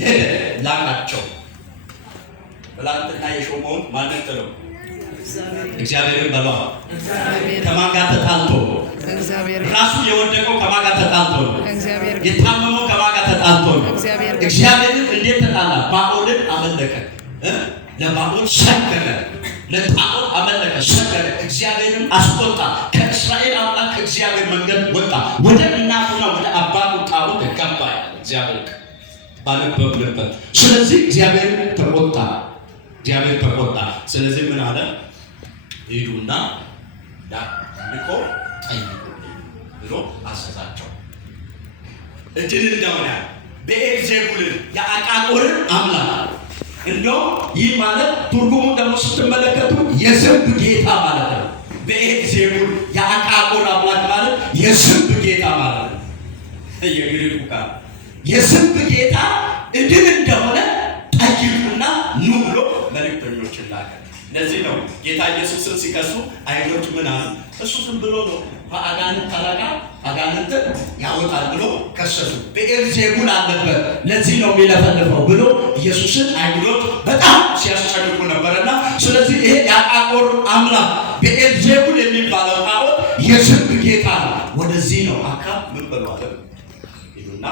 ሄደ ላካቸው። ብላንትና የሾመውን ማንን ጥለው? እግዚአብሔርን በሏ። ከማን ጋር ተጣልቶ? ራሱ የወደቀው ከማን ጋር ተጣልቶ ነው? የታመመው ከማን ጋር ተጣልቶ ነው? እግዚአብሔርን እንዴት ተጣላ? ባኦልን አመለከ፣ ለባኦል ሰገደ፣ ለጣዖት አመለከ፣ ሰገደ፣ እግዚአብሔርን አስቆጣ። ከእስራኤል አምላክ ከእግዚአብሔር መንገድ ወጣ፣ ወደ እናቱና ወደ አባቱ ጣዖት ገባ። እግዚአብሔር ባነበብንበት። ስለዚህ እግዚአብሔር ተቆጣ። እግዚአብሔር ተቆጣ። ስለዚህ ምን አለ? ሂዱና ልኮ ጠይቁ ብሎ አዘዛቸው። እድል እንደሆነ በኤልዜቡልን የአቃቆርን አምላክ እንደውም ይህ ማለት ትርጉሙ ደግሞ ስትመለከቱ የዝንብ ጌታ ማለት ነው። በኤልዜቡል የአቃቆር አምላክ ማለት የዝንብ ጌታ ማለት ነው። የግሪኩ ቃል የዝንብ ጌታ እድል እንደሆነ ጠይቁና ኑ ብሎ መልእክተኞችን ላከ። ለዚህ ነው ጌታ ኢየሱስን ሲከሱ አይሁዶች ምን አሉ? እሱ ዝም ብሎ ነው በአጋንንት አለቃ አጋንንትን ያወጣል ብሎ ከሰሱ። በኤልዜቡል አለበት ለዚህ ነው የሚለፈልፈው ብሎ ኢየሱስን አይሁዶች በጣም ሲያስጨንቁ ነበርና፣ ስለዚህ ይሄ የአቃቆር አምላክ በኤልዜቡል የሚባለው ጣዖት የዝንብ ጌታ ነው። ወደዚህ ነው አካብ ምን ብሏል? ይሉና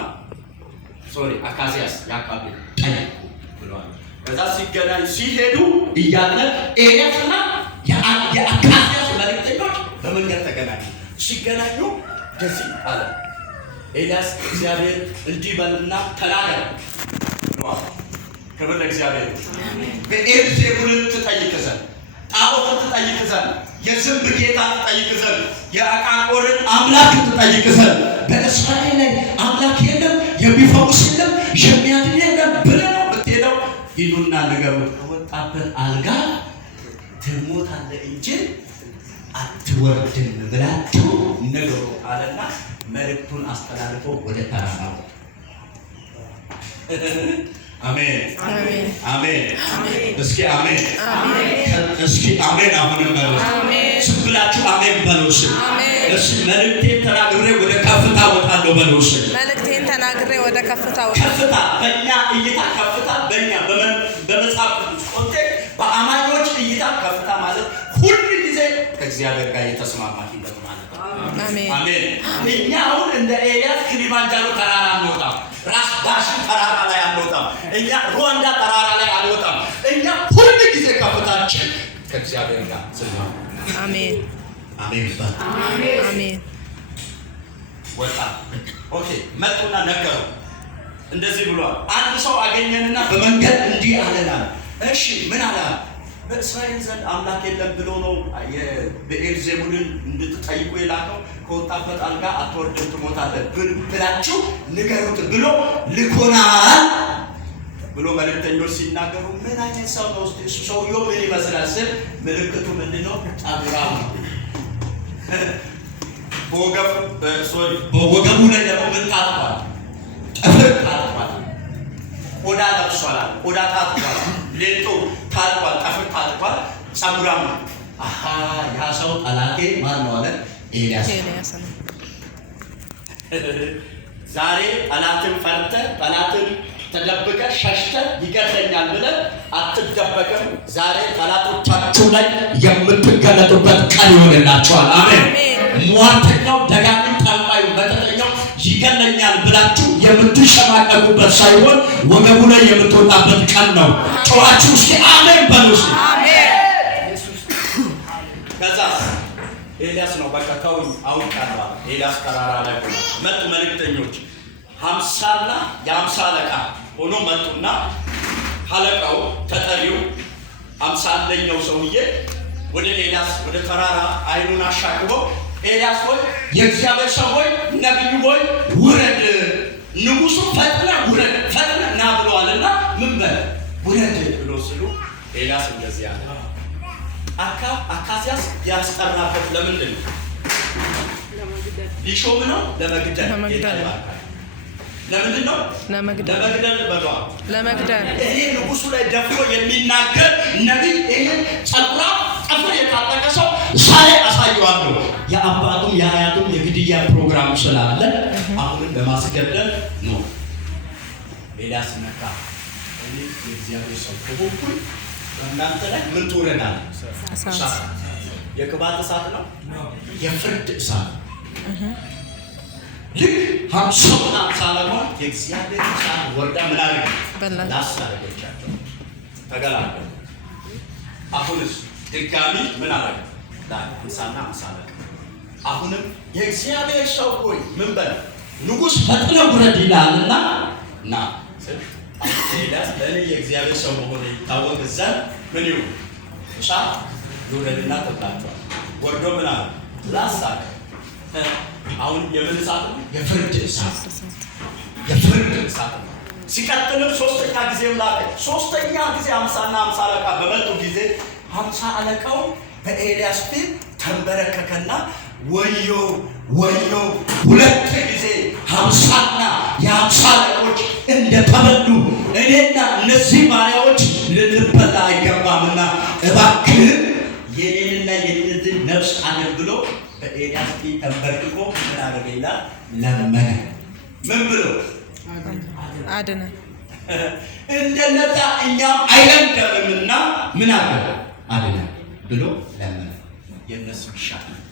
አካዚያስ ያካብ ጠይቁ ብሏል። ከዛ ሲገናኙ ሲሄዱ እያለ ኤልያስና የአካዚያስ መልእክተኞች በመንገድ ተገናኙ። ሲገናኙ እንደዚህ አለ ኤልያስ፣ እግዚአብሔር እንዲህ በልና ተናገር ነው። ክብር ለእግዚአብሔር። በኤልዜቡልን ትጠይቅ ዘንድ፣ ጣዖትን ትጠይቅ ዘንድ፣ የዝንብ ጌታ ትጠይቅ ዘንድ፣ የአቃቆርን አምላክ ትጠይቅ ዘንድ፣ በእስራኤል ላይ አምላክ የለም፣ የሚፈውስ የለም፣ የሚያድን የለም ብለህ ነው ብትሄደው ሂዱና ንገሩት፣ ከወጣበት አልጋ ትሞታለህ እንጂ አትወርድም ብላችሁ ነገሩ አለና መልእክቱን አስተላልፎ ወደ ተራራው። አሜን አሜን። እስኪ አሜን እስኪ አሜን። አሁንም በሉ ዝም ብላችሁ አሜን በሉ። እሺ መልእክቴን ተናግሬ ወደ ከፍታ ወጣለሁ በሉ። መልእክቴን ተናግሬ ወደ ከፍታ ወጣለሁ። ከፍታ በእኛ እይታ ከፍታ በእኛ በመጽሐፍ ቅዱስ ኮንቴክስት በአማኞች እይታ ከፍታ ማለት ሁሉ ጊዜ ከእግዚአብሔር ጋር የተስማማ ሂደት ማለት ነው። አሜን። እኛ አሁን እንደ ኤልያስ ክሊማንጃሮ ተራራ አንወጣም፣ ራስ ዳሽን ተራራ ላይ አንወጣም፣ እኛ ሩዋንዳ ተራራ ላይ አንወጣም። እኛ ሁሉ ጊዜ ከፍታችን ከእግዚአብሔር ጋር ስለሆነ አሜን አሜን አሜን። ወጣ። ኦኬ መጡና ነገሩ እንደዚህ ብሏል። አንድ ሰው አገኘንና በመንገድ እንዲህ አለናል። እሺ ምን አለ? በእስራኤል ዘንድ አምላክ የለም ብሎ ነው በኤልዜቡልን እንድትጠይቁ የላከው። ከወጣበት አልጋ አትወርድም ትሞታለህ ብላችሁ ንገሩት ብሎ ልኮናል ብሎ መልእክተኞች ሲናገሩ ምን አይነት ሰው ነው? እሱ ሰውየው ምን ይመስላል ስል ምልክቱ ምንድነው? ጸጉራም በወገቡ ላይ ደግሞ ምን ታጥቋል? ጥፍር ታጥቋል። ቆዳ ለብሷል። ቆዳ ታጥቋል። ሌጦ ታጥቋል። ጥፍር ታጥቋል። ጸጉራም ነው። አሃ ያ ሰው ጠላቴ ማን ነው አለ ኤልያስ ነው። ዛሬ ጠላትን ፈርተህ ጠላትን ተደብቀ ሸሽተ ይገለኛል ብለህ አትደበቅም። ዛሬ ጠላቶቻችሁ ላይ የምትገለጡበት ቀን ይሆንላችኋል። አሜን። ሟርተኛው ደጋሚ ጠንቋዩ መተተኛው ይገለኛል ብላችሁ የምትሸማቀቁበት ሳይሆን ወገቡ ላይ የምትወጣበት ቀን ነው። ጨዋችሁ እስኪ አሜን በሉ። አሜን። ከዛ ኤልያስ ነው በቃ ተውኝ አውቃለሁ። ኤልያስ ተራራ ላይ መጡ መልእክተኞች 50ና የ50 አለቃ ሆኖ መጡና አለቃው ተጠሪው 51ኛው ሰውዬ ወደ ኤልያስ ወደ ተራራ አይኑን አሻግቦ ኤልያስ ሆይ የእግዚአብሔር ሰው ሆይ ነቢዩ ሆይ ውረድ፣ ንጉሱ ፈጥነ ውረድ ፈጥነ ና ብለዋልና ምን በል ውረድ ብሎ ሲሉ ኤልያስ እንደዚህ አለ። አካዚያስ ያስጠራበት ለምንድን ነው? ሊሾም ነው? ለመግደል። ለምንድን ነው? ለመግደል በሏ። ለመግደል ይሄ ንጉሱ ላይ ደፍሮ የሚናገር ነቢይ ይሄን ጸጉራ ጥፍር የታጠቀ ሰው ዛሬ አሳየዋለሁ። የአባቱም የአያቱም የግድያ ፕሮግራም ስላለ አሁንም በማስገደል ነው ኤልያስ ነካ። እኔ የእግዚአብሔር ሰው ከሆንኩኝ በእናንተ ላይ ምን ትውረዳለህ? እሳት። የቅባት እሳት ነው፣ የፍርድ እሳት። ልክ 50 ለሞት የእግዚአብሔር እሳት ወርዳ ምን አደረገ? ላሳረገቻቸው፣ ተገላገሉ። አሁንስ ድጋሚ ምን አደረገ? ላ50 አሁንም የእግዚአብሔር ሰው ሆይ ምን በል ንጉሥ ፈጥነህ ውረድ ይላልና ና ኤልያስ ለእኔ የእግዚአብሔር ሰው መሆን ይታወቅ ዘንድ ምን ይሁን? እሳት ይውረድና ተብላችኋል። ወርዶ ምን አለ? ላሳረ። አሁን የምን እሳት ነው? የፍርድ እሳት። የፍርድ እሳት ነው። ሲቀጥልም 3ኛ ጊዜ ላከ። 3ኛ ጊዜ 50 አለቃ በመጡ ጊዜ 50 አለቃው በኤልያስ ፊት ተንበረከከና ወዮ ወዮ 2 ጊዜ 50ና የ50 አለቆች እንደተበሉ እኔና እነዚህ ባሪያዎች ልንበላ አይገባምና እባክህ የኔንና የነዚህ ነፍስ አድን ብሎ በኤልያስ ፊት ተንበርክኮ ምን አደረገ ይላል? ለመነ። ምን ብሎ? አድነ። እንደነዛ እኛም አይለምደምና ምን አደረገ? አድነ ብሎ ለመነ። የነሱ ይሻላል።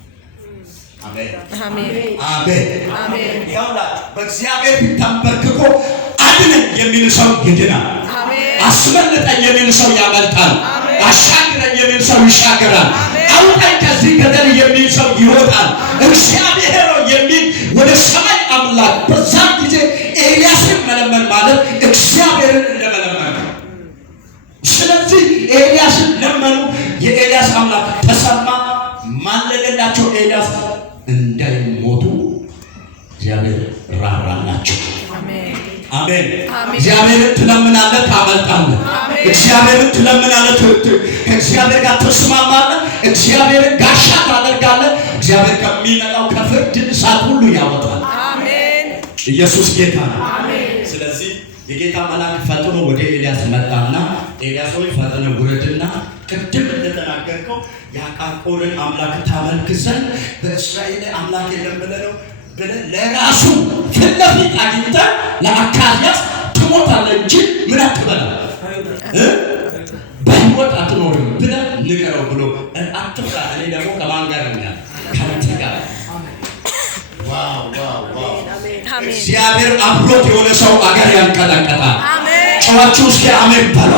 አሜን አሜን አሜን። ያውላችሁ በእግዚአብሔር ፊት ተንበርክኮ አድነን የሚል ሰው ይድናል። አስመልጠኝ የሚል ሰው ያመልጣል። አሻግረኝ የሚል ሰው ይሻገራል። አውጣኝ ከዚህ ገደል የሚል ሰው ይወጣል። እግዚአብሔር ነው የሚል ወደ ሰማይ አምላክ። በዛም ጊዜ ኤልያስን መለመን ማለት እግዚአብሔርን እንደመለመን ነው። ስለዚህ ኤልያስን ለመኑ። የኤልያስ አምላክ ተሰማ፣ ማለደላቸው። ኤልያስ እንዳይሞቱ እግዚአብሔር ራራላቸው። አሜን አሜን። እግዚአብሔርን ትለምናለህ፣ ታመልጣለህ። እግዚአብሔርን ትለምናለህ፣ ከእግዚአብሔር ጋር ተስማማለህ። እግዚአብሔርን ጋሻ ታደርጋለህ። እግዚአብሔር ከሚመጣው ከፍርድ እሳት ሁሉ ያወጣል። አሜን። ኢየሱስ ጌታ ነው። አሜን። ስለዚህ የጌታ መልአክ ፈጥኖ ወደ ኤልያስ መጣና ኤልያስ ሆይ ፈጥነህ ውረድና ቅድም እንደተናገርከው የአቃቆርን አምላክ ታመልክ ዘንድ በእስራኤል አምላክ የለም ብለህ ለራሱ ፊት ለፊት አግኝተህ ለአካዝያስ ትሞታለህ እንጂ ምን አትበላም፣ በሕይወት አትኖርም ብለህ ንገረው ብሎ አትፍራ፣ እኔ ደግሞ ከማን ጋር ነኝ? ከአንተ ጋር። እግዚአብሔር አብሮት የሆነ ሰው አገር ያንቀጠቀጣል። ጨዋችሁ እስኪ አሜን በሉ።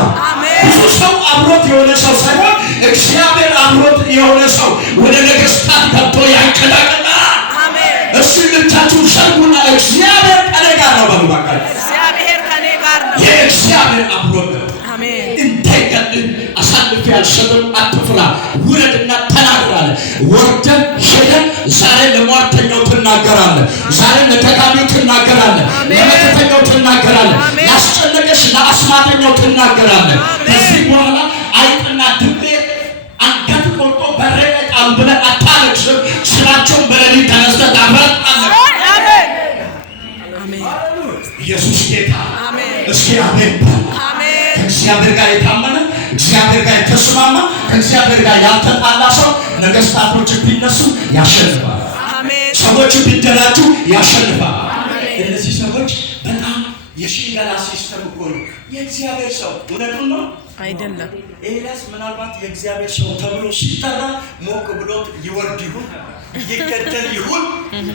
ብዙ ሰው አብሮት የሆነ ሰው ሳይሆን እግዚአብሔር አብሮት የሆነ ሰው ወደ ነገሥታት ገብቶ ያንቀጠቀጣል። እሱ ልታችሁ ሰርጉና እግዚአብሔር ከኔ ጋር ነው በሉ። በቃ እግዚአብሔር ከኔ ጋር ነው። የእግዚአብሔር አብሮት ነው። አሜን። እንዳይገድል አሳልፌ አልሰጥም፣ አትፍራ፣ ውረድና ተናገራለህ። ወርደህ ሄደህ ዛሬ ለሟርተኛው ትናገራለህ፣ ዛሬ ለተጋቢው ትናገራለህ፣ ለመተተኛው ትናገራለህ፣ ላስጨነቀሽ ለአስማተኛው ትናገራለህ። ከዚህ በኋላ አይጥና ድቤ አንገት ቆርጦ በሬ ጣሉ ብለህ አታለቅስም። ስራቸውን በሌሊት ተነስተህ ታፈርጣለህ። አሜን። ኢየሱስ ጌታ። እስኪ አሜን በል። ከእግዚአብሔር ጋር የታመነ እግዚአብሔር ጋር የተስማማ ከእግዚአብሔር ጋር ያልተጣላ ሰው ነገሥታቶች ቢነሱ ያሸንፋል። ሰዎች ቢደራጁ ያሸንፋል። እነዚህ ሰዎች በጣም የሽንገላ ሲስተም እኮ ነው። የእግዚአብሔር ሰው እውነቱን ነው አይደለም። ኤልያስ ምናልባት የእግዚአብሔር ሰው ተብሎ ሲጠራ ሞቅ ብሎት ይወርድ ይሁን ይገደል ይሁን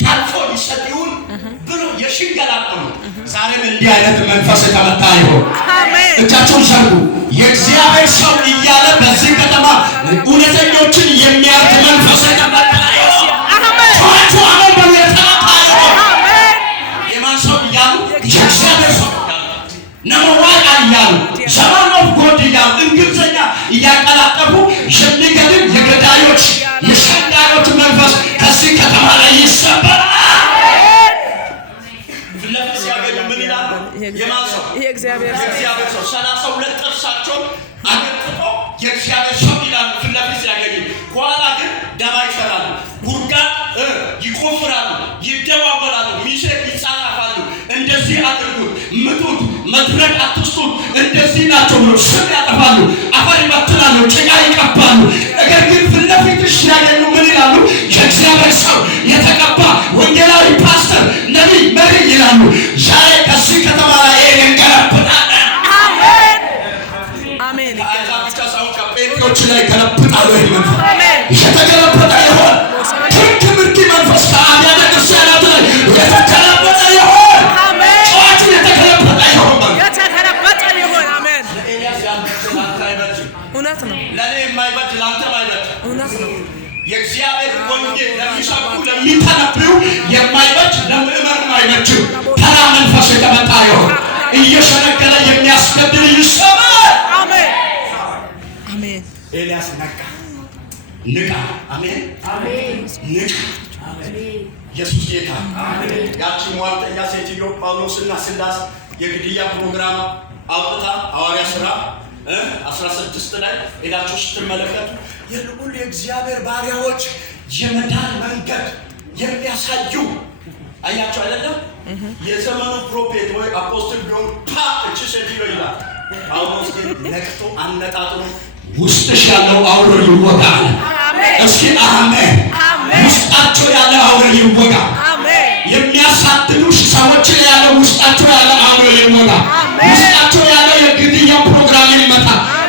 ታልፎ ይሰጥ ይሁን ብሎ የሽንገላ ነው። ዛሬም እንዲህ አይነት መንፈስ የተመታ ይሁን። እጃቸውን ዘርጉ። የእግዚአብሔር ሰው እያለ በዚህ ከተማ እውነተኞችን የሚያርድ መንፈስ የተመታ ይሁን። አሜን በሉ። የተመታ ይሁን። የማን ሰው እያሉ? የእግዚአብሔር ሰው ነመዋቃ እያሉ ዘመን ኦፍ ጎድ እያሉ እንግሊዝኛ እያቀላጠፉ የሚገድል የገዳዮች የሸንጋዮች መንፈስ ከዚህ ከተማ ላይ ይሰበራል። ፍለፊት ሲያገኙ ምን ይላሉ? የማን ሰው? የእግዚአብሔር ሰው 32 ጥርሳቸውን አገጥጦ የእግዚአብሔር ሰው ይላሉ ፍለፊት ሲያገኙ። ከኋላ ግን ደባ ይሰራሉ፣ ጉድጓድ ይቆፍራሉ፣ ይደዋወላሉ፣ ሚሴክ ይጻጻፋሉ። እንደዚህ አድርጉት፣ ምቱት፣ መድረክ አትስጡት፣ እንደዚህ ናቸው ብሎ ስም ያጠፋሉ፣ አፈር ይበትናሉ፣ ጭቃ ይቀባሉ። ነገር ግን ፊት ለፊትሽ ሲያገኙ ምን ይላሉ? የእግዚአብሔር ሰው የተቀባ ወንጌላዊ ፓስተር፣ ነቢይ፣ መሪ ይላሉ። ዛሬ ከዚህ ከተማ ላይ ይሄን እንቀረብ የእግዚአብሔር ወንጌል ለሚሰብኩ ለሚተነብዩ የማይበጅ ለምዕመን የማይበጅ ተራ መንፈስ የተመታ ይሆን እየሸነገለ የሚያስገድል ይሰማል። አሜን አሜን። ኤልያስ ነቃ። ንቃ። አሜን አሜን። ንቃ። ኢየሱስ ጌታ። ያቺ ሟርተኛ ሴትዮ ጳውሎስና ሲላስ የግድያ ፕሮግራም አውጥታ ሐዋርያ ሥራ 16 ላይ ሄዳችሁ ስትመለከቱ የልዑል የእግዚአብሔር ባሪያዎች የመዳን መንገድ የሚያሳዩ አያችሁ አይደለም? የዘመኑ ፕሮፌት ወይ አፖስትል ቢሆን እቺ ሴትዮ ይላል። ጳውሎስ ግን ነቅቶ አነጣጥሮ ውስጥሽ ያለው አውሬ ይወጋ። እስኪ አሜን። ውስጣቸው ያለ አውሬ ይወጋ። የሚያሳድዱሽ ሰዎች ያለው ውስጣቸው ያለ አውሬ ይወጋ። ውስጣቸው ያለ የግድያ ፕሮግራም ይመታ።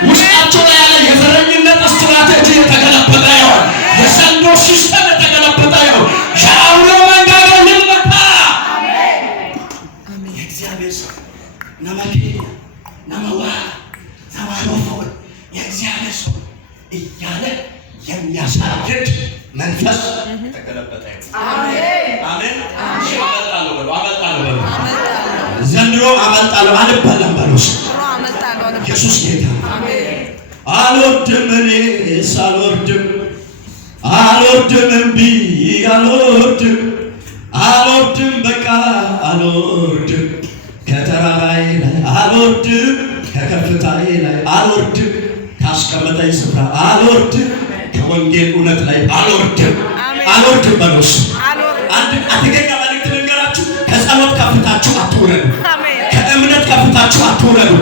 ውስጣቸው ያለ የዘረኝነት ስትራቴጂ የተገለበጠ ይሁን። የሰንዶ ሲስተም የተገለበጠ ይሁን። የአውሬው መንጋጋ ይመታ። አሜን። የእግዚአብሔር ሰው ነማኪ ነማዋ ዘማኖፎን የእግዚአብሔር ሰው እያለ የሚያሳድድ መንፈስ ተገለበጠ ይሁን። አሜን አሜን። አመልጣለሁ በሉ፣ አመልጣለሁ በሉ። ዘንድሮ አመልጣለሁ አልበላም በሉ። ኢየሱስ ጌታ። አሜን። አልወርድም እኔስ አልወርድም፣ አልወርድም እምቢ አልወርድም፣ አልወርድም በቃ አልወርድም፣ ከተራራዬ ላይ አልወርድም፣ ከከፍታዬ ላይ አልወርድም፣ ካስቀመጠኝ ስፍራ አልወርድም፣ ከወንጌል እውነት ላይ አልወርድም። አልወርድም በሉስ። አንድ አደገኛ መልእክት ልንገራችሁ። ከጸሎት ከፍታችሁ አትውረዱ። ከእምነት ከፍታችሁ አትውረዱ።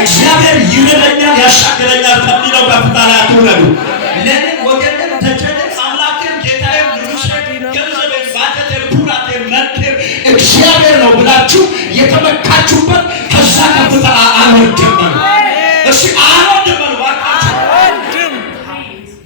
እግዚአብሔር ይረዳኛል ያሻግረኛል ከሚለው ከፍታ ላይ አትውረዱ። ለኔ ወገኔን ተጨነቅ አምላኬን ጌታዬን ንጉሴን ገንዘቤን ባጀቴን ኩራቴን መልኬን እግዚአብሔር ነው ብላችሁ የተመካችሁበት ከዛ ከፍታ አልወርድም በሉ። እሺ አልወርድም በሉ።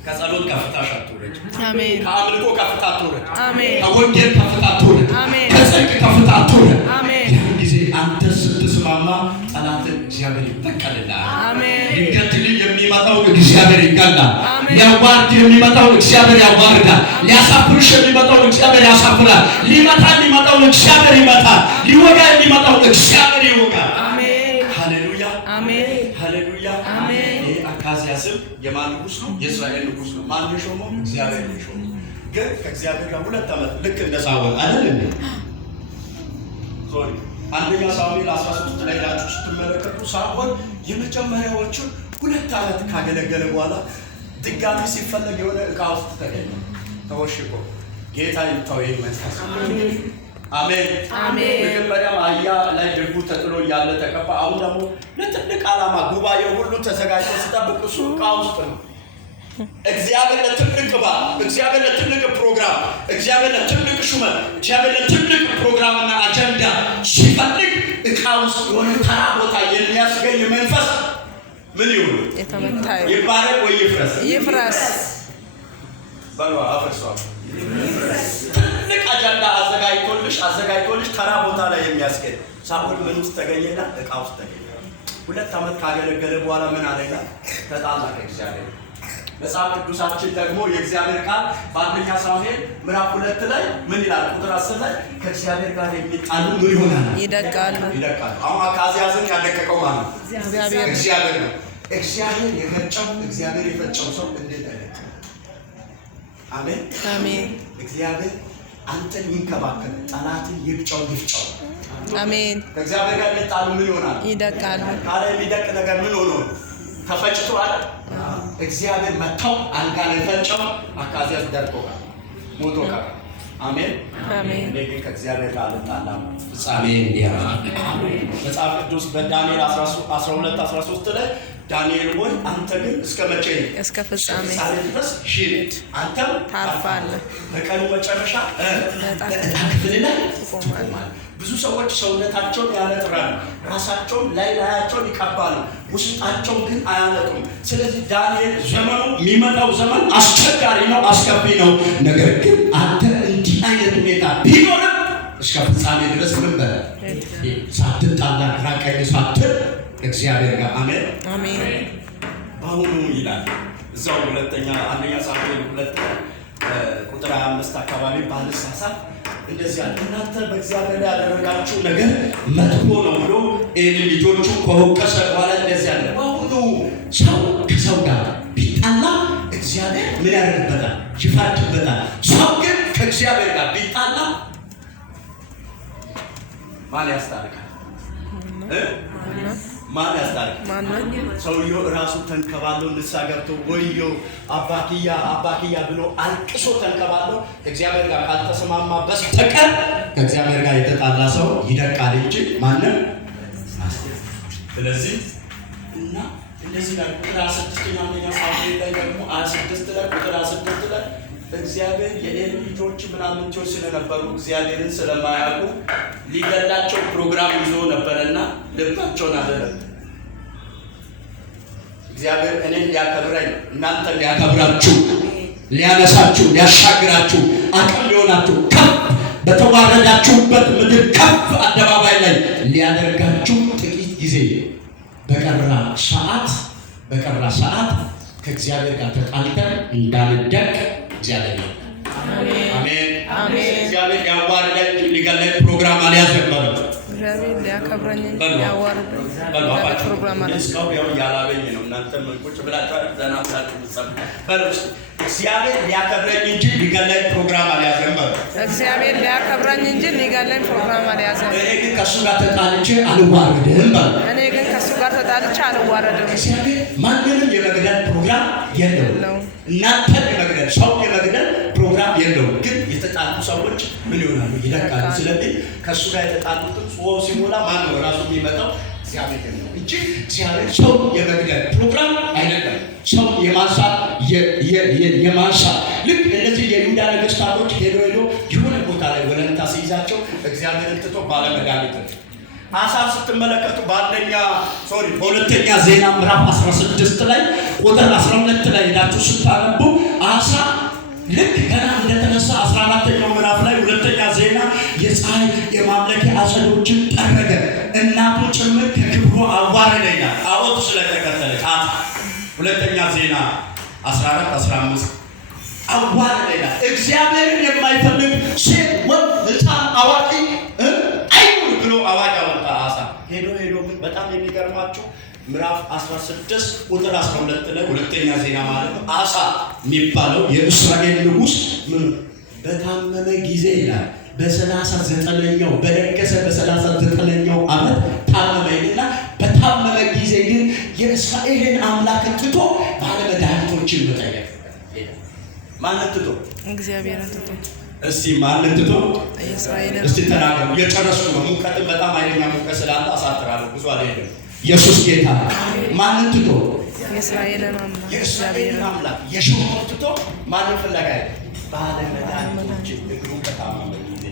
ከጸሎት ከፍታሽ አትውረድ። አሜን። ከአምልኮ ከፍታ አትውረድ። አሜን። ከወንጌል ከፍታ አትውረድ። አሜን። ከጽድቅ ከፍታ አትውረድ። አሜን። ያን ጊዜ አንተ ስትስማማ ጠላትን እግዚአብሔር ይበቀልልሃል። አሜን። ሊገድልህ የሚመጣው እግዚአብሔር ይገድላል። ሊያዋርድ የሚመጣው እግዚአብሔር ያዋርዳል። ሊያሳፍርሽ የሚመጣው እግዚአብሔር ያሳፍራል። ሊመታ የሚመጣው እግዚአብሔር ይመታል። ሊወጋ የሚመጣው እግዚአብሔር ይወጋል። አሜን። ሃሌሉያ አሜን። ሃሌሉያ አሜን። አካዝያስም የማን ንጉስ ነው? የእስራኤል ንጉስ ነው። ማን የሾመው? እግዚአብሔር የሾመው። ግን ከእግዚአብሔር ጋር 2 ዓመት ልክ እንደ ሳኦል አይደል እንዴ? ሶሪ አንደኛ ሳሙኤል 13 ላይ ያችሁ ስትመለከቱ ሳኦል የመጀመሪያዎቹን 2 ዓመት ካገለገለ በኋላ ድጋሚ ሲፈለግ የሆነ ዕቃ ውስጥ ተገኘ። ተወሽቆ ጌታ ይታው ይመስል አሜን አሜን። መጀመሪያ አህያ ላይ ድርጉ ተጥሎ እያለ ተቀባ። አሁን ደግሞ ለትልቅ ዓላማ ጉባኤው ሁሉ ተዘጋጅቶ ሲጠብቅ እሱ ዕቃ ውስጥ ነው። እግዚአብሔር ለትልቅ በዓል፣ እግዚአብሔር ለትልቅ ፕሮግራም፣ እግዚአብሔር ለትልቅ ሹመት፣ እግዚአብሔር ለትልቅ ፕሮግራምና አጀንዳ ሲፈልግ ዕቃ ውስጥ የሆነ ተራ ቦታ የሚያስገኝ መንፈስ ምን ይሁን? የተመታዩ ይባረክ ወይ ይፍረስ? ይፍረስ በሉ። አፍርሷል። ትልቅ አጀንዳ አዘጋጅቶልሽ ተራ ቦታ ላይ የሚያስገኝ ሳኦል ምን ውስጥ ተገኘና? ዕቃ ውስጥ ተገኘ። 2 ዓመት ካገለገለ በኋላ ምን አለና? ተጣላ ከእግዚአብሔር። መጽሐፍ ቅዱሳችን ደግሞ የእግዚአብሔር ቃል በአንደኛ ሳሙኤል ምዕራፍ 2 ላይ ምን ይላል? ቁጥር 10 ላይ ከእግዚአብሔር ጋር የሚጣሉ ምን ይሆናል? ይደቃሉ። አሁን አካዝያስን ያደቀቀው ማለት ነው እግዚአብሔር ነው። እግዚአብሔር የፈጨው ሰው እንዴት አይደለም? አሜን አሜን። እግዚአብሔር አንተን ይንከባከብ፣ ጠላትን ይፍጨው። አሜን። ከእግዚአብሔር ጋር የሚጣሉ ምን ይሆናል? ይደቃሉ። ካለ የሚደቅ ነገር ምን ሆኖ ተፈጭቶ አለ። እግዚአብሔር መታው፣ አልጋ ላይ ፈጨው። አካዝያስ ደርቆ ሞቶ ቀረ። አሜን አሜን። እኔ ግን ከእግዚአብሔር ጋር አልጣላም፣ ፍጻሜን እንዲያምር። መጽሐፍ ቅዱስ በዳንኤል 12:13 ላይ ዳንኤል ሆይ አንተ ግን እስከ መቼ? እስከ ፍጻሜ ድረስ ሂድ፣ አንተም ታርፋለህ፣ በቀኑ መጨረሻ በዕጣ ክፍል ላይ ትቆማለህ። ብዙ ሰዎች ሰውነታቸውን ያነጥራሉ፣ ራሳቸውን ላያቸውን ይቀባሉ፣ ውስጣቸውን ግን አያነጡም። ስለዚህ ዳንኤል ዘመኑ የሚመጣው ዘመን አስቸጋሪ ነው፣ አስከፊ ነው። ነገር ግን አንተ እንዲህ አይነት ሁኔታ ቢኖርም እስከ ፍጻሜ ድረስ ምን በለ ሳትጣላ ግራ ቀኝ ሳትል እግዚአብሔር ጋር አሜን አሜን። በአሁኑ ይላል እዛው አንደኛ ሳሙኤል 2 ቁጥር 5 አካባቢ ባልሳሳት እንደዚህ አለ። እናንተ በእግዚአብሔር ላይ ያደረጋችሁ ነገር መጥፎ ነው ብሎ ኤሊ ልጆቹ ከወቀሰ በኋላ እንደዚህ አለ። በሁሉ ሰው ከሰው ጋር ቢጣላ እግዚአብሔር ምን ያደርግበታል? ይፈርድበታል። ሰው ግን ከእግዚአብሔር ጋር ቢጣላ ማን ያስታርቃል? ማን ያስታርቃል? ሰውየው ራሱ ተንከባሎ ንስሐ ገብቶ ወዮ አባክያ ብሎ አልቅሶ ተንከባሎ እግዚአብሔር ጋር ካልተስማማ በስተቀር ከእግዚአብሔር ጋር የተጣላ ሰው ይደቃል እንጂ ማንም። ስለዚህ እና እንደዚህ ላይ ቁጥር 16 አንደኛ ሳሙኤል ላይ ደግሞ 26 ላይ ቁጥር 16 ላይ እግዚአብሔር የኤሊ ልጆች ምናምንቶች ስለነበሩ እግዚአብሔርን ስለማያውቁ ሊገላቸው ፕሮግራም ይዞ ነበርና ልባቸውን አደረገ። እግዚአብሔር እኔን ሊያከብረኝ እናንተን ሊያከብራችሁ ሊያነሳችሁ ሊያሻግራችሁ አቅም ሊሆናችሁ ከፍ በተዋረዳችሁበት ምድር ከፍ አደባባይ ላይ ሊያደርጋችሁ ጥቂት ጊዜ በቀራ ሰዓት ከእግዚአብሔር ጋር ተጣልተን እንዳንደቅ እግዚአብሔር ነው። አሜን አሜን። እግዚአብሔር ያዋርደን ሊገለጥ ፕሮግራም አልያዘም። እግዚአብሔር ሊያከብረኝ ያዋርደኝ ፕሮግራም አልያዘም። እስካሁን ያው ያላበኝ ነው። እናንተ ቁጭ ብላችሁ ዘናታችሁ በሉስ። እግዚአብሔር ሊያከብረኝ እንጂ ሊገለጥ ፕሮግራም አልያዘም። እግዚአብሔር ሊያከብረኝ እንጂ ሊገለጥ ፕሮግራም አልያዘም። እኔ ግን ከሱ ጋር ተጣልቼ አልዋረድም። እኔ ግን ከሱ ጋር ተጣልቼ አልዋረድም። እግዚአብሔር ማንንም የመግደል ፕሮግራም የለውም። እናንተን የመግደል ሰው የመግደል ፕሮግራም የለውም። ግን የተጣሉ ሰዎች ምን ይሆናሉ? ይደቃሉ። ስለዚህ ከሱ ጋር የተጣሉትን ጽዋው ሲሞላ ማን ነው ራሱ የሚመጣው? እግዚአብሔር ነው እንጂ እግዚአብሔር ሰው የመግደል ፕሮግራም አይደለም። ሰው የማንሳት ልክ እነዚህ የይሁዳ ነገስታቶች ሄዶ የሆነ ቦታ ላይ ወለንታ ሲይዛቸው እግዚአብሔርን ትቶ ባለመድኃኒት አሳን ስትመለከቱ በሁለተኛ ዜና ምዕራፍ 16 ላይ ቁጥር 12 ላይ ሄዳችሁ ስታነቡ አሳ ልክ ገና እንደተነሳ 14ኛው ምዕራፍ ላይ ሁለተኛ ዜና የፀሐይ የማምለኪያ አጸዶችን ጠረገ፣ እናቱ ጭምር ከክብሩ አዋረደኛ ጣዖቱ ስለተከተለች ሁለተኛ ዜና 14-15 አዋረደኛ። እግዚአብሔርን የማይፈልግ ሴት ወንድ ሕፃን አዋቂ አይሁን ብሎ አዋጅ አወጣ። አሳ ሄዶ በጣም የሚገርማችሁ ምዕራፍ 16 ቁጥር 12 ላይ ሁለተኛ ዜና ማለት ነው። አሳ የሚባለው የእስራኤል ንጉሥ ምን በታመመ ጊዜ ይላል በ39ኛው በነገሰ በ39ኛው ዓመት ታመመና በታመመ ጊዜ ግን የእስራኤልን አምላክ ትቶ ባለመድኃኒቶችን መጠየቅ ማንን ትቶ? እግዚአብሔርን ትቶ። እስቲ ማንን ትቶ? እስራኤልን። እስቲ ተናገሩ። የጨረስኩ ነው። ሙቀት በጣም ኃይለኛ ሙቀት ስላለ አሳጥራለሁ። ብዙ አልሄድም። ኢየሱስ ጌታ። ማንን ትቶ? የእስራኤልን አምላክ። የእስራኤልን አምላክ የሾመው ትቶ ማንን ፍለጋ? ባለመድኃኒቶችን እግሩ በታመመ ጊዜ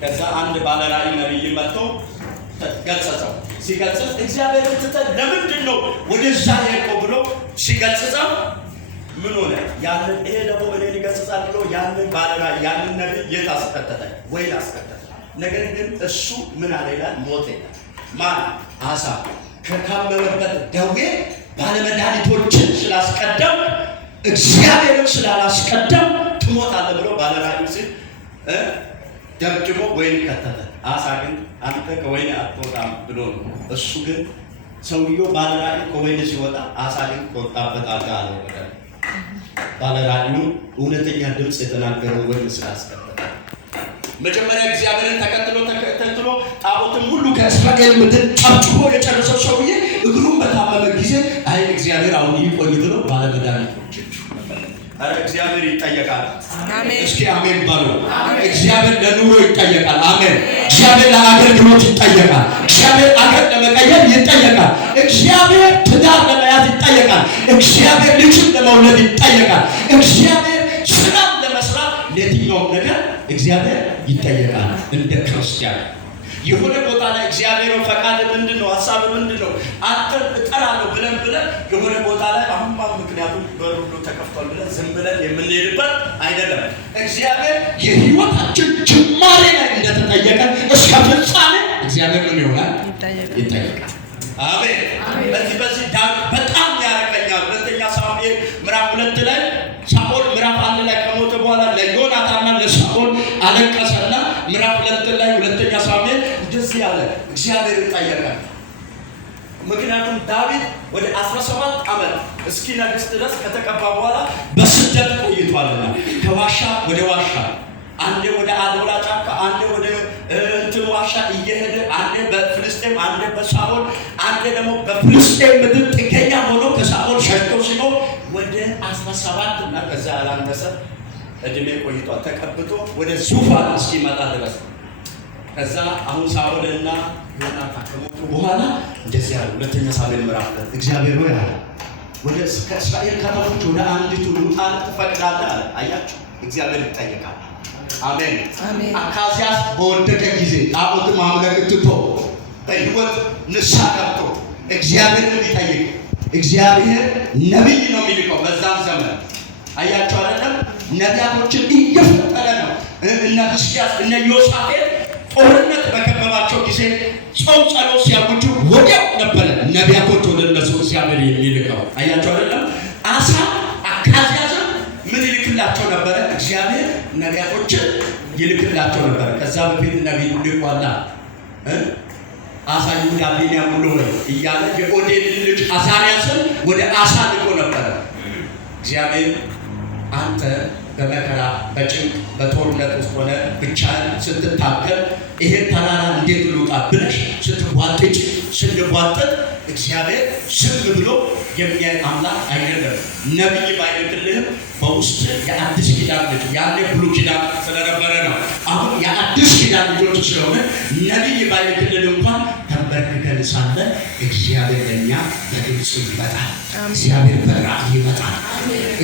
ከዛ አንድ ባለራዕይ ነቢይ መጥቶ ገሰጸው። ሲገስጽ እግዚአብሔርን ትተህ ለምንድን ነው ወደዛ የሄድከው ብሎ ሲገስጸው ምን ሆነ? ያንን ይሄ ደግሞ እኔን ይገስጻል ብሎ ያንን ባለራዕይ ያንን ነቢይ የት አስከተተ? ወይን አስከተተ። ነገር ግን እሱ ምን አለ ይላል? ሞተ። ማን? አሳ ከታመመበት ደዌ ባለመድኃኒቶችን ስላስቀደም እግዚአብሔርን ስላላስቀደም ትሞታለህ ብሎ ባለራዕዩ ሲል ደብድቦ ወይን ከተተ። አሳ ግን አንተ ከወይን አትወጣም ብሎ ነው። እሱ ግን ሰውየው ባለራዕዩ ከወይን ሲወጣ አሳ ግን ከወጣበት አልጋ አልወረደም። ባለራዕዩ እውነተኛ ድምፅ የተናገረው ወይን ስላስቀደመ መጀመሪያ እግዚአብሔርን ተከትሎ ጣዖትን ሁሉ ከእስራኤል ምድር ጨፍጭፎ የጨረሰው ሰውዬ እግሩን በታመመ ጊዜ አይ እግዚአብሔር አሁን ይቆይ ብሎ ባለመድኃኒቶች እግዚአብሔር ይጠየቃል። አሜን። እስኪ አሜን ባሉ። እግዚአብሔር ለኑሮ ይጠየቃል። አሜን። እግዚአብሔር ለአገልግሎት ይጠየቃል። እግዚአብሔር አገር ለመቀየር ይጠየቃል። እግዚአብሔር ትዳር ለመያዝ ይጠየቃል። እግዚአብሔር ልጅን ለመውለድ ይጠየቃል። እግዚአብሔር ስራም ለመስራት ለየትኛውም ነገር እግዚአብሔር ይጠየቃል። እንደ ክርስቲያን የሆነ ቦታ ላይ እግዚአብሔር ፈቃድ ምንድን ነው? ሀሳብ ምንድን ነው? አንተን እጠራለሁ ብለን የሆነ ቦታ ላይ አሁንማ ምክንያቱም በሩሉ ተከፍቷል ብለን ዝም ብለን የምንሄድበት አይደለም። እግዚአብሔር የህይወታችን ጅማሬ ላይ እንደተጠየቀ እስከ ፍጻሜ እግዚአብሔር ምን ይሆናል? ይጠየቃል። አሜን። በዚህ በጣም ያረቀኛል። ሁለተኛ ሳሙኤል ምዕራፍ 2 ላይ ሳኦል ምዕራፍ 1 ላይ ከሞተ በኋላ እንደዚህ ያለ እግዚአብሔርን ጠየቀ። ምክንያቱም ዳዊት ወደ 17 ዓመት እስኪነግስ ድረስ ከተቀባ በኋላ በስደት ቆይቷልና ከዋሻ ወደ ዋሻ፣ አንዴ ወደ አዶላ ጫካ፣ አንዴ ወደ እንትን ዋሻ እየሄደ አንዴ በፍልስጤም፣ አንዴ በሳኦል፣ አንዴ ደግሞ በፍልስጤም ምድር ጥገኛ ሆኖ ከሳኦል ሸሽቶ ሲኖር ወደ 17 እና ከዛ ያላነሰ እድሜ ቆይቷል ተቀብቶ ወደ ዙፋን እስኪመጣ ድረስ። ከዛ አሁን ሳኦልና ዮናታን ከሞቱ በኋላ እንደዚህ ያለ ሁለተኛ ሳሙኤል ምዕራፍ እግዚአብሔር ሆይ አለ ወደ ከእስራኤል ከተሞች ወደ አንዲቱ ልውጣ ትፈቅዳለህ አለ። አያችሁ እግዚአብሔር ይጠየቃል። አሜን። አካዝያስ በወደቀ ጊዜ ጣዖት ማምለክ ትቶ በሕይወት ንስሐ ገብቶ እግዚአብሔርን ቢጠይቅ እግዚአብሔር ነቢይ ነው የሚልከው በዛም ዘመን። አያችሁ አይደለም? ነቢያቶችን እየፈጠረ ነው። እነ ሕዝቅያስ እነ ዮሳፌጥ ጦርነት በከበባቸው ጊዜ ጾም ጸሎት ሲያውጁ ወዲያው ነበረ ነቢያቶች ወደ እነሱ እግዚአብሔር የሚልከው። አያችሁ አይደለም? አሳ አካዝያስን ምን ይልክላቸው ነበረ? እግዚአብሔር ነቢያቶችን ይልክላቸው ነበረ። ከዛ በፊት ነቢይ ልኳላ አሳ ይሁዳ ቢንያም ሁሉ ወይ እያለ የኦዴድ ልጅ አዛርያስን ወደ አሳ ልኮ ነበረ። እግዚአብሔር አንተ በመከራ በጭንቅ በጦርነት ውስጥ ሆነ ብቻህን ስትታገል ይሄን ተራራ እንዴት ልውጣ ብለሽ ስትቧጥጭ ስንቧጥጥ እግዚአብሔር ዝም ብሎ የሚያይ አምላክ አይደለም። ነቢይ ባይልክልህም በውስጥ የአዲስ ኪዳን ልጅ ያኔ ብሉይ ኪዳን ስለነበረ ነው። አሁን የአዲስ ኪዳን ልጆች ስለሆነ ነቢይ ባይልክልህ እንኳን ተንበርክከን ሳለ እግዚአብሔር ለእኛ በግልጽ ይመጣል። እግዚአብሔር በራእይ ይመጣል።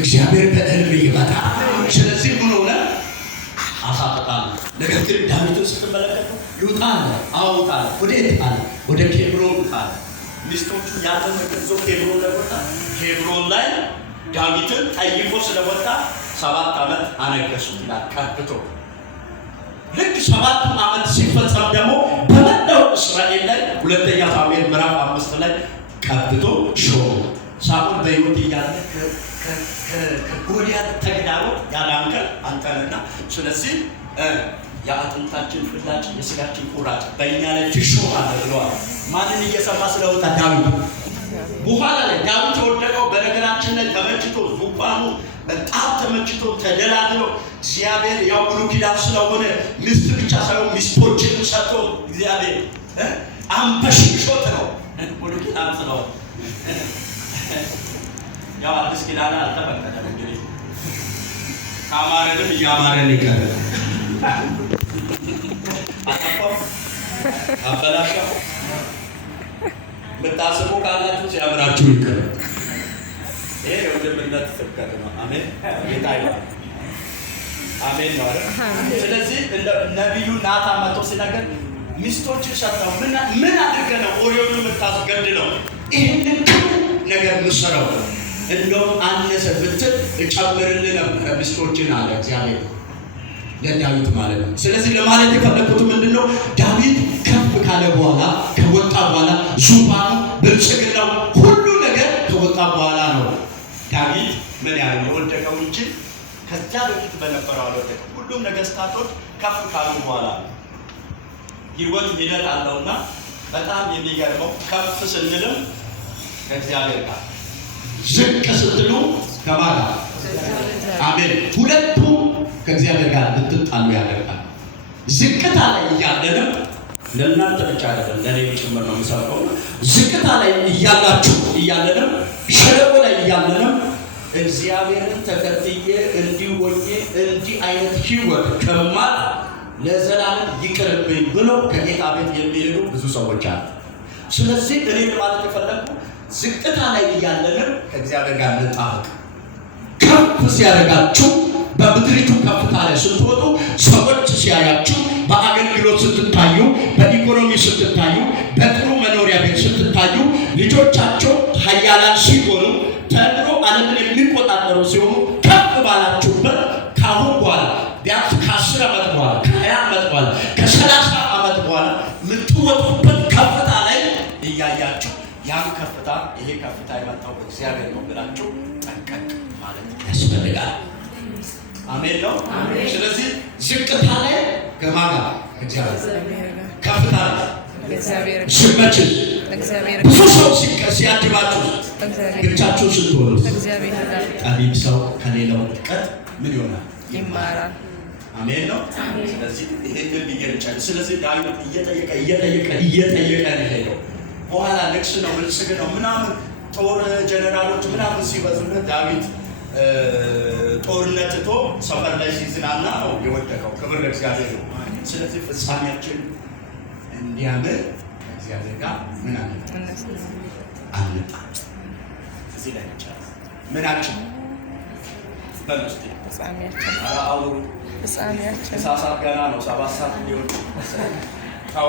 እግዚአብሔር በሕልም ይመጣል። ስለዚህ ምን ሆነ? አሳጥታል። ነገር ግን ዳዊትን ስትመለከቱ ልውጣ አለ። አውጣ አለ። ወዴት አለ? ወደ ኬብሮን አለ። ሚስቶቹ ያተመከዙ ኬብሮን ላይ ወጣ። ኬብሮን ላይ ዳዊትን ጠይቆ ስለወጣ 7 ዓመት አነገሱት ይላል ቀብቶ። ልክ 7 ዓመት ሲፈጸም ደግሞ በመላው እስራኤል ላይ ሁለተኛ ሳሙኤል ምዕራፍ 5 ላይ ቀብቶ ሾመ። ሳኦል በሕይወት እያለ ከጎልያድ ተግዳሮት ያዳንከን አንተንና ስለዚህ የአጥንታችን ፍላጭ የስጋችን ቁራጭ በእኛ ላይ ትሾማለህ ብለዋል። ማንን እየሰማ ስለወጣ? ዳዊት። በኋላ ላይ ዳዊት የወደቀው በነገራችን ላይ ተመችቶ ዙፋኑ በጣም ተመችቶ ተደላድሎ እግዚአብሔር ያው ብሉይ ኪዳን ስለሆነ ሚስት ብቻ ሳይሆን ሚስቶችን ሰጥቶ እግዚአብሔር አንበሽሾት ነው ብሉይ ኪዳን ስለሆነ ያው አዲስ ኪዳን አልተፈቀደም። እንግዲህ ካማረንም እያማረን ይቀር አጣጣው አበላሻው ምታስቡ ካላችሁ ሲያምራችሁ ይቀር። ይሄ የወንድምነት ስብከት ነው። አሜን ይታያል። አሜን ነው አይደል? ስለዚህ ነብዩ ናታን መጥቶ ሲናገር ሚስቶችን ሰጠው። ምን አድርገህ ነው ኦሪዮን የምታስገድለው? ይሄንን ነገር ምሰራው እንደውም አነሰ ብትል እጨምርልህ ነበር ሚስቶችን አለ እግዚአብሔር ለዳዊት ማለት ነው። ስለዚህ ለማለት የፈለኩት ምንድነው? ዳዊት ከፍ ካለ በኋላ ከወጣ በኋላ ዙፋኑ ብልጽግናው ሁሉ ነገር ከወጣ በኋላ ነው ዳዊት ምን ያህል የወደቀው እንጂ ከዛ በፊት በነበረው አልወደቀም። ሁሉም ነገስታቶች ከፍ ካሉ በኋላ ህይወት ሂደት አለውና በጣም የሚገርመው ከፍ ስንልም ከእግዚአብሔር ጋር ዝቅ ስትሉ ከማን ጋር? አሜን። ሁለቱም ከእግዚአብሔር ጋር ልትጣሉ ያደርጋል። ዝቅታ ላይ እያለንም ለእናንተ ብቻ አይደለም ለእኔም ጭምር ነው የምሰብከው። ዝቅታ ላይ እያለንም ሸለቆ ላይ እያለንም እግዚአብሔርን ተከትዬ እንዲህ ሆኜ እንዲህ አይነት ህይወት ከማል ለዘላለም ይቅርብኝ ብሎ ከጌታ ቤት የሚሄዱ ብዙ ሰዎች አሉ። ስለዚህ እኔ ማለት የፈለኩ ዝቅታ ላይ እያለንም ከእግዚአብሔር ጋር እንጣበቅ። ከፍ ሲያደርጋችሁ በምድሪቱ ከፍታ ላይ ስትወጡ ሰዎች ሲያያችሁ፣ በአገልግሎት ስትታዩ፣ በኢኮኖሚ ስትታዩ፣ በጥሩ መኖሪያ ቤት ስትታዩ፣ ልጆቻቸው ኃያላን ሲሆኑ ተምሮ ዓለምን የሚቆጣጠሩ ሲሆኑ ከፍ ባላችሁበት ከአሁን በኋላ ቢያንስ ከ10 ዓመት በኋላ ከ20 ዓመት በኋላ ከ30 ዓመት በኋላ የምትወጡበት ከፍታ ላይ እያያችሁ ያን ከፍታ ይሄ ከፍታ የመጣው እግዚአብሔር ነው ብላችሁ ጠንቀቅ ማለት ያስፈልጋል። አሜን ነው። ስለዚህ ዝቅታ ላይ ከማን ጋር? እግዚአብሔር። ከፍታ ስመችል ብዙ ሰው ሲያጅባችሁ ብቻችሁ ስትሆኑ ጠቢብ ሰው ከሌላው ውድቀት ምን ይሆናል? ይማራል። አሜን ነው። ስለዚህ ይሄንን ልየርቻል። ስለዚህ ዳዊት እየጠየቀ ነው ሄደው በኋላ ንግስ ነው ብልጽግ ነው ምናምን ጦር ጀነራሎች ምናምን ሲበዙለት ዳዊት ጦርነት ትቶ ሰፈር ላይ ሲዝናና ነው የወደቀው። ክብር ለእግዚአብሔር ነው። ስለዚህ ፍጻሜያችን እንዲያምር እግዚአብሔር ጋር ምን አለ አንጣ እዚህ ላይ ይቻላል። ምናችን በመስጠት ፍጻሜያችን ፍጻሜያችን ሳሳት ገና ነው 7 ሰዓት ሊሆን